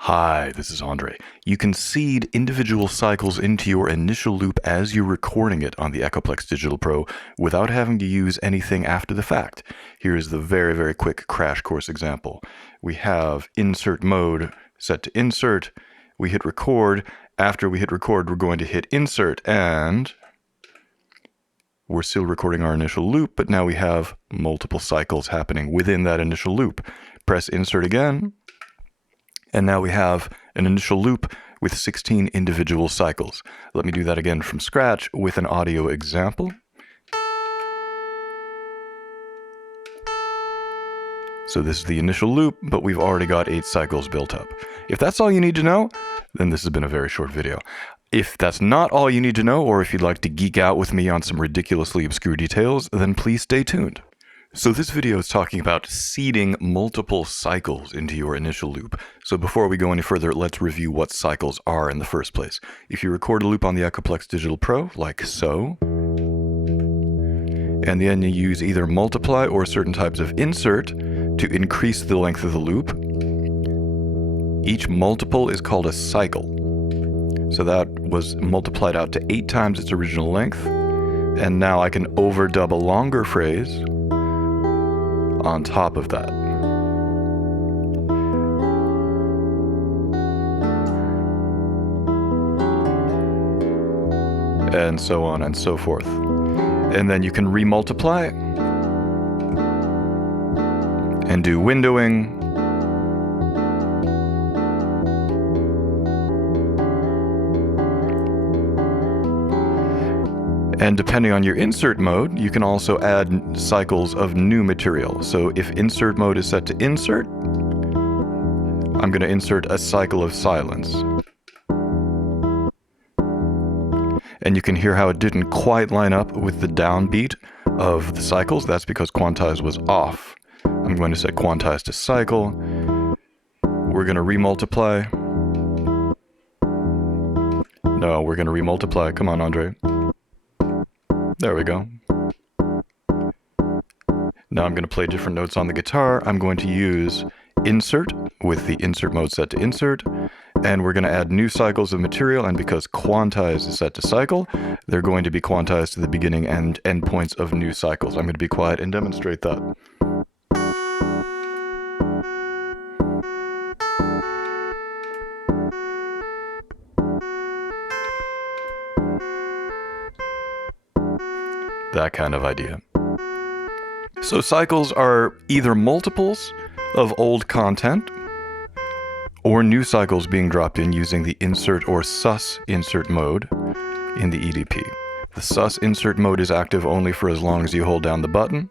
Hi, this is Andre. You can seed individual cycles into your initial loop as you're recording it on the Echoplex Digital Pro without having to use anything after the fact. Here's the very quick crash course example. We have insert mode set to insert. We hit record. After we hit record, we're going to hit insert, and we're still recording our initial loop, but now we have multiple cycles happening within that initial loop. Press insert again. And now we have an initial loop with 16 individual cycles. Let me do that again from scratch with an audio example. So this is the initial loop, but we've already got 8 cycles built up. If that's all you need to know, then this has been a very short video. If that's not all you need to know, or if you'd like to geek out with me on some ridiculously obscure details, then please stay tuned. So this video is talking about seeding multiple cycles into your initial loop. So before we go any further, let's review what cycles are in the first place. If you record a loop on the Echoplex Digital Pro, like so, and then you use either multiply or certain types of insert to increase the length of the loop, each multiple is called a cycle. So that was multiplied out to 8 times its original length, and now I can overdub a longer phrase on top of that. And so on and so forth. And then you can remultiply and do windowing. And depending on your insert mode, you can also add cycles of new material. So if insert mode is set to insert, I'm going to insert a cycle of silence. And you can hear how it didn't quite line up with the downbeat of the cycles. That's because quantize was off. I'm going to set quantize to cycle. We're going to remultiply. No, we're going to remultiply. Come on, Andre. There we go. Now I'm going to play different notes on the guitar. I'm going to use insert with the insert mode set to insert, and we're going to add new cycles of material, and because quantize is set to cycle, they're going to be quantized to the beginning and end points of new cycles. I'm going to be quiet and demonstrate that. That kind of idea. So cycles are either multiples of old content or new cycles being dropped in using the insert or sus insert mode in the EDP. The sus insert mode is active only for as long as you hold down the button.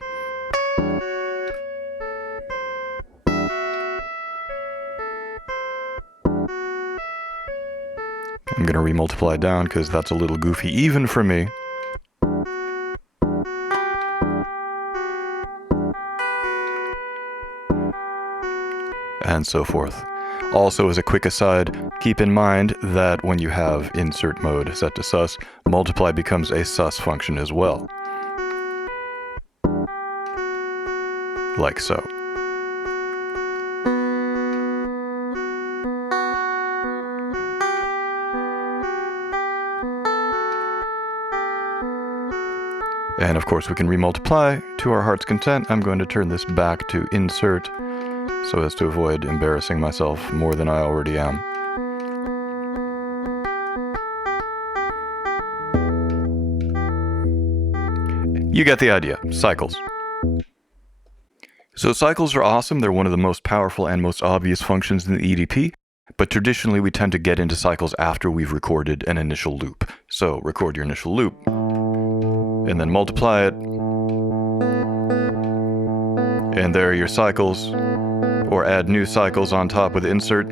I'm going to remultiply down because that's a little goofy even for me. And so forth. Also, as a quick aside, keep in mind that when you have insert mode set to sus, multiply becomes a sus function as well. Like so. And of course we can remultiply to our heart's content. I'm going to turn this back to insert so as to avoid embarrassing myself more than I already am. You get the idea. Cycles. So cycles are awesome. They're one of the most powerful and most obvious functions in the EDP, but traditionally we tend to get into cycles after we've recorded an initial loop. So record your initial loop, and then multiply it, and there are your cycles. Or add new cycles on top with insert.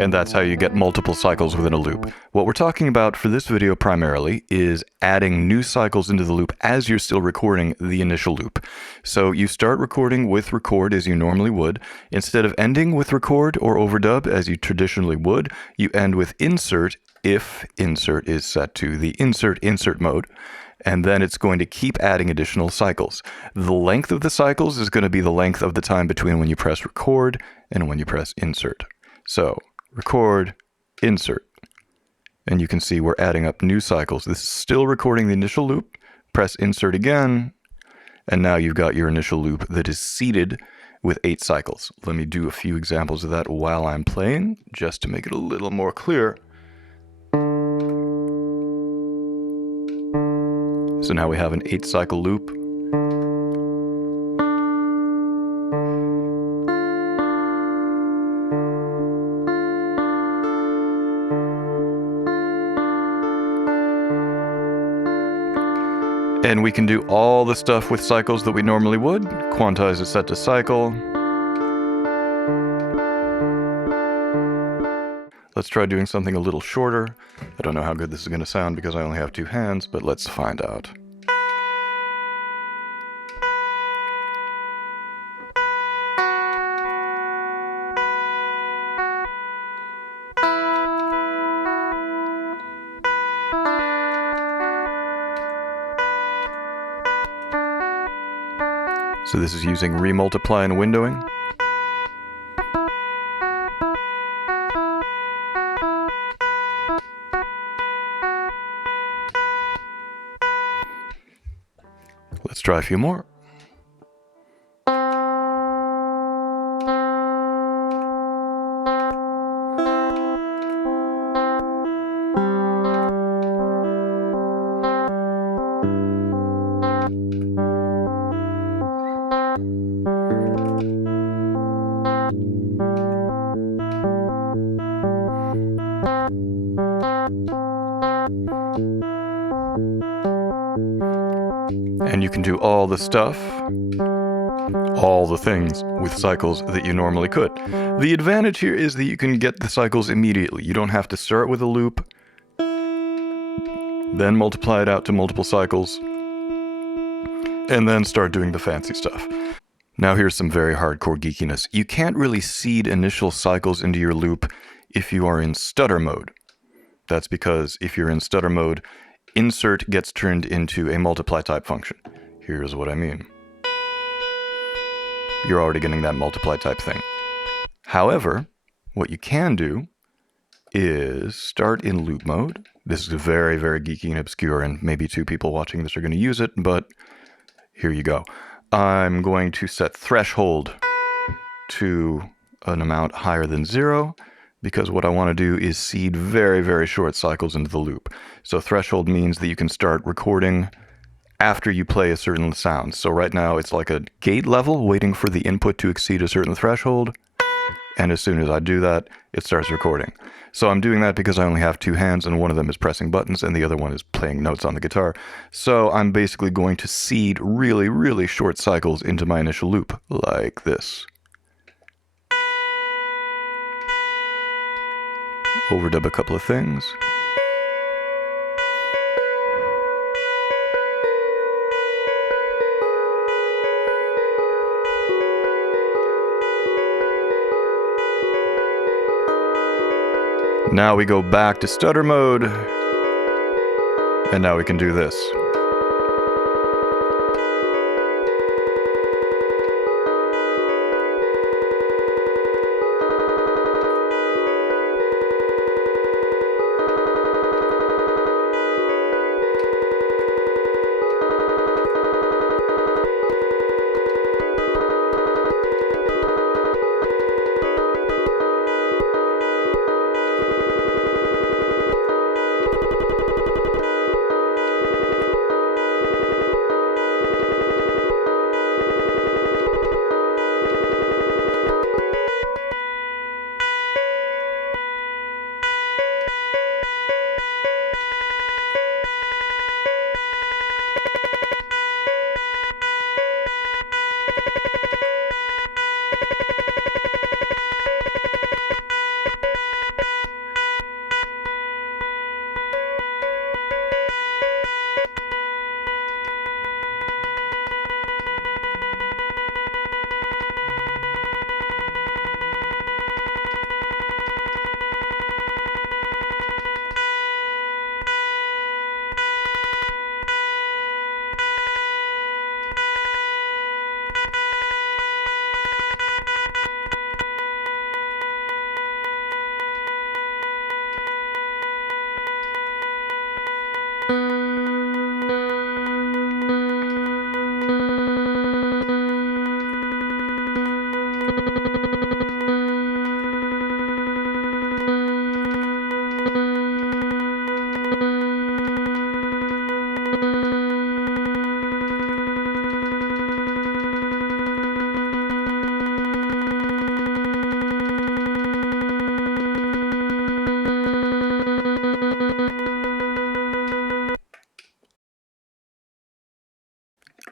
And that's how you get multiple cycles within a loop. What we're talking about for this video primarily is adding new cycles into the loop as you're still recording the initial loop. So you start recording with record as you normally would. Instead of ending with record or overdub as you traditionally would, you end with insert if insert is set to the insert mode. And then it's going to keep adding additional cycles. The length of the cycles is going to be the length of the time between when you press record and when you press insert. So record, insert. And you can see we're adding up new cycles. This is still recording the initial loop. Press insert again. And now you've got your initial loop that is seeded with 8 cycles. Let me do a few examples of that while I'm playing, just to make it a little more clear. So now we have an 8-cycle loop. And we can do all the stuff with cycles that we normally would. Quantize is set to cycle. Let's try doing something a little shorter. I don't know how good this is going to sound because I only have 2 hands, but let's find out. So this is using Remultiply and windowing. Let's try a few more. And you can do all the stuff, all the things with cycles that you normally could. The advantage here is that you can get the cycles immediately. You don't have to start with a loop, then multiply it out to multiple cycles, and then start doing the fancy stuff. Now here's some very hardcore geekiness. You can't really seed initial cycles into your loop if you are in stutter mode. That's because if you're in stutter mode, insert gets turned into a multiply type function. Here's what I mean. You're already getting that multiply type thing. However, what you can do is start in loop mode. This is very, very geeky and obscure, and maybe 2 people watching this are going to use it, but here you go. I'm going to set threshold to an amount higher than 0, because what I want to do is seed very, very short cycles into the loop. So threshold means that you can start recording after you play a certain sound. So right now it's like a gate level waiting for the input to exceed a certain threshold. And as soon as I do that, it starts recording. So I'm doing that because I only have 2 hands and one of them is pressing buttons and the other one is playing notes on the guitar. So I'm basically going to seed really, really short cycles into my initial loop, like this. Overdub a couple of things. Now we go back to stutter mode, and now we can do this.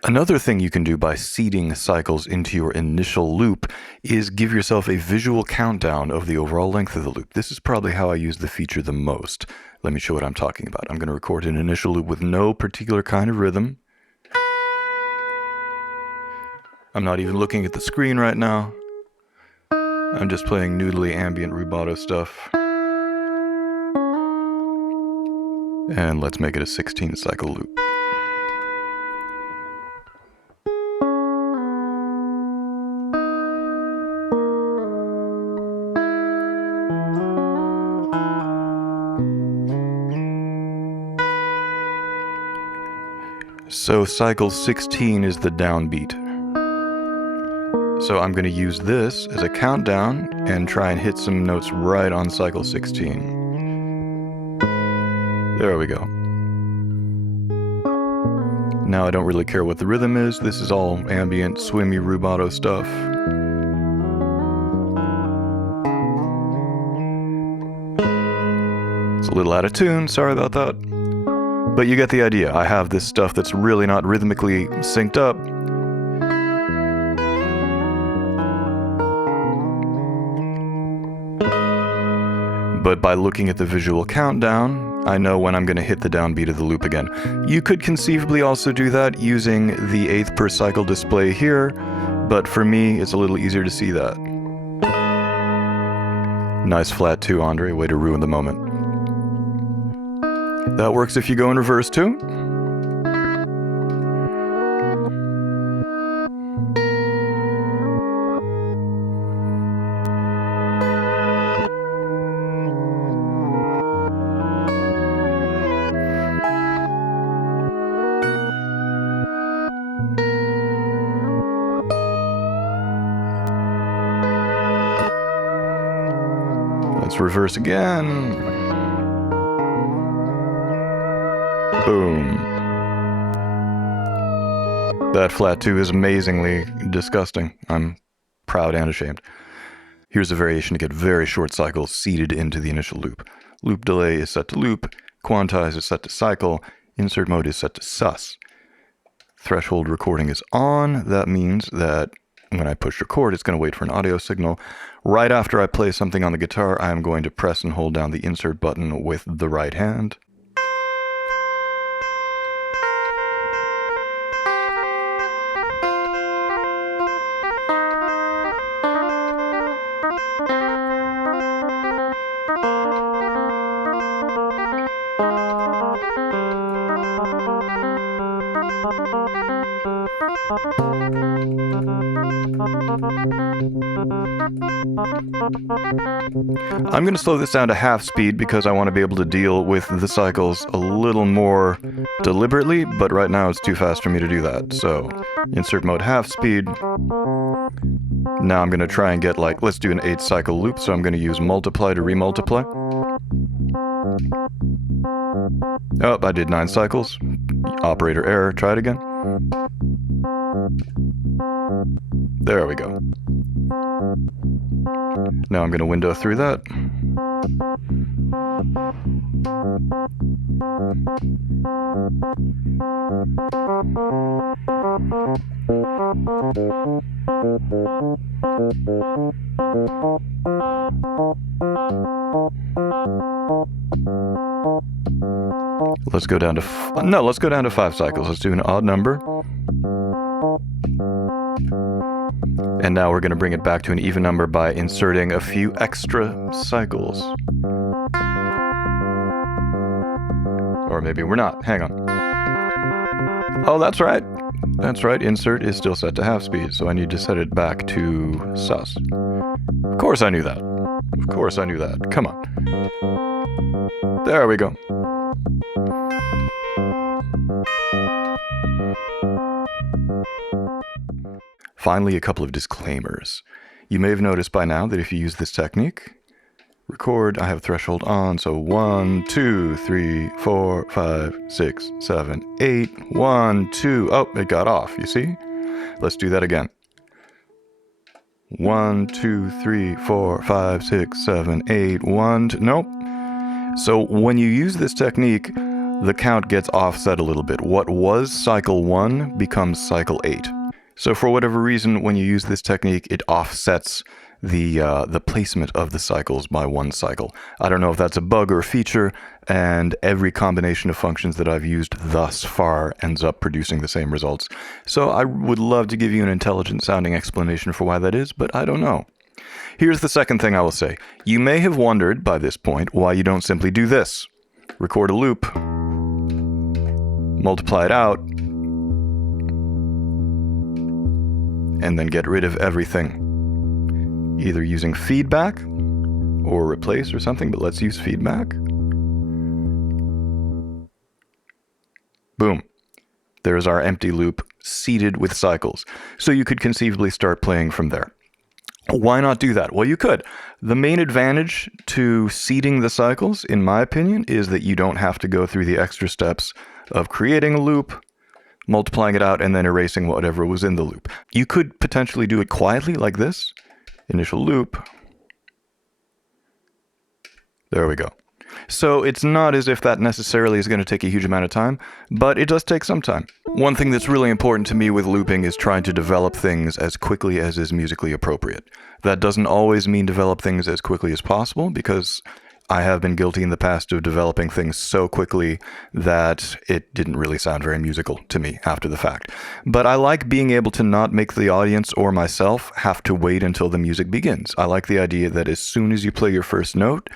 Another thing you can do by seeding cycles into your initial loop is give yourself a visual countdown of the overall length of the loop. This is probably how I use the feature the most. Let me show what I'm talking about. I'm going to record an initial loop with no particular kind of rhythm. I'm not even looking at the screen right now. I'm just playing noodly ambient rubato stuff. And let's make it a 16 cycle loop. So cycle 16 is the downbeat. So I'm going to use this as a countdown and try and hit some notes right on cycle 16. There we go. Now I don't really care what the rhythm is. This is all ambient, swimmy rubato stuff. It's a little out of tune, sorry about that. But you get the idea. I have this stuff that's really not rhythmically synced up. But by looking at the visual countdown, I know when I'm going to hit the downbeat of the loop again. You could conceivably also do that using the 1/8 per cycle display here, but for me, it's a little easier to see that. Nice flat 2, Andre. Way to ruin the moment. That works if you go in reverse too. Let's reverse again. Boom. That flat 2 is amazingly disgusting. I'm proud and ashamed. Here's a variation to get very short cycles seeded into the initial loop. Loop delay is set to loop, quantize is set to cycle, insert mode is set to sus. Threshold recording is on. That means that when I push record, it's going to wait for an audio signal. Right after I play something on the guitar, I am going to press and hold down the insert button with the right hand. I'm going to slow this down to half speed because I want to be able to deal with the cycles a little more deliberately, but right now it's too fast for me to do that. So, insert mode half speed. Now I'm going to try and get let's do an 8 cycle loop, so I'm going to use multiply to remultiply. Oh, I did 9 cycles. Operator error, try it again. There we go. Now I'm going to window through that. Let's go down to let's go down to 5 cycles. Let's do an odd number. And now we're going to bring it back to an even number by inserting a few extra cycles. Or maybe we're not. Hang on. Oh, that's right. That's right. Insert is still set to half speed, so I need to set it back to sus. Of course I knew that. Of course I knew that. Come on. There we go. Finally, a couple of disclaimers. You may have noticed by now that if you use this technique, record, I have threshold on, so 1, 2, 3, 4, 5, 6, 7, 8, 1, 2, oh, it got off, you see? Let's do that again. 1, 2, 3, 4, 5, 6, 7, 8, 1, 2, nope. So when you use this technique, the count gets offset a little bit. What was cycle 1 becomes cycle 8. So for whatever reason, when you use this technique, it offsets the placement of the cycles by 1 cycle. I don't know if that's a bug or a feature, and every combination of functions that I've used thus far ends up producing the same results. So I would love to give you an intelligent sounding explanation for why that is, but I don't know. Here's the second thing I will say. You may have wondered by this point why you don't simply do this. Record a loop, multiply it out, and then get rid of everything. Either using feedback or replace or something, but let's use feedback. Boom. There's our empty loop seeded with cycles. So you could conceivably start playing from there. Why not do that? Well, you could. The main advantage to seeding the cycles, in my opinion, is that you don't have to go through the extra steps of creating a loop, multiplying it out, and then erasing whatever was in the loop. You could potentially do it quietly like this. Initial loop. There we go. So it's not as if that necessarily is going to take a huge amount of time, but it does take some time. One thing that's really important to me with looping is trying to develop things as quickly as is musically appropriate. That doesn't always mean develop things as quickly as possible, because I have been guilty in the past of developing things so quickly that it didn't really sound very musical to me after the fact. But I like being able to not make the audience or myself have to wait until the music begins. I like the idea that as soon as you play your first note,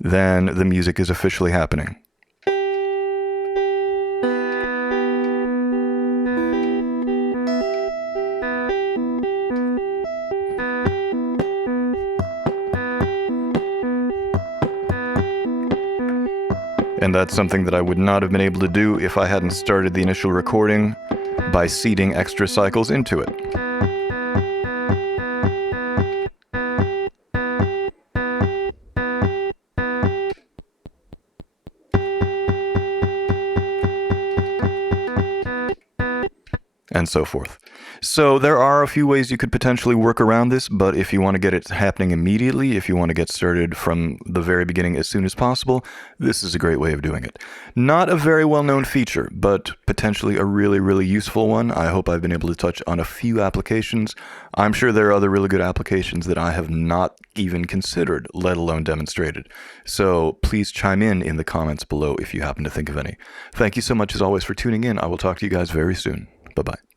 then the music is officially happening. And that's something that I would not have been able to do if I hadn't started the initial recording by seeding extra cycles into it. And so forth. So there are a few ways you could potentially work around this, but if you want to get it happening immediately, if you want to get started from the very beginning as soon as possible, this is a great way of doing it. Not a very well-known feature, but potentially a really, really useful one. I hope I've been able to touch on a few applications. I'm sure there are other really good applications that I have not even considered, let alone demonstrated. So please chime in the comments below if you happen to think of any. Thank you so much as always for tuning in. I will talk to you guys very soon. Bye-bye.